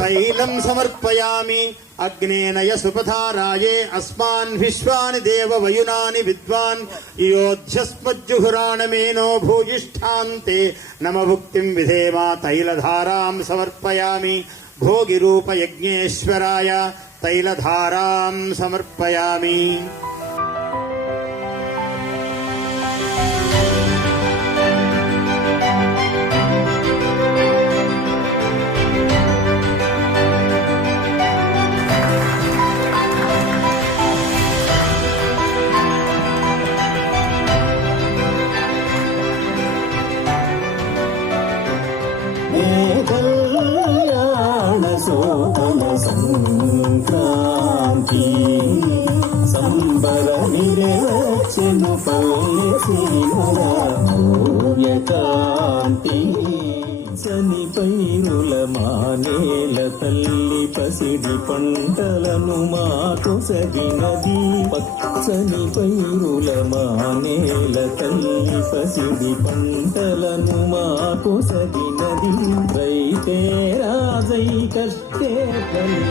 तैलं समर्पयामि अग्नेनय सुपथाराये अस्मान् विश्वानि देव वयुनानि विद्वान् योध्यस्मज्जुहुराणमेनो भूयिष्ठान्ते नमभुक्तिं विधेमा तैलधारां समर्पयामि भोगिरूपयज्ञेश्वराय तैलधारां समर्पयामि। సంక్రాంతి సంబర నిరచను పల్లెకాంతి చని పైరుల మానేల తల్లి పసిడి పంటలను మాకు సగినది పచ్చని పైరుల మానేల తల్లి పసిడి పంటలను మాకు సగినది రైతే రాజై కష్టే ఫలి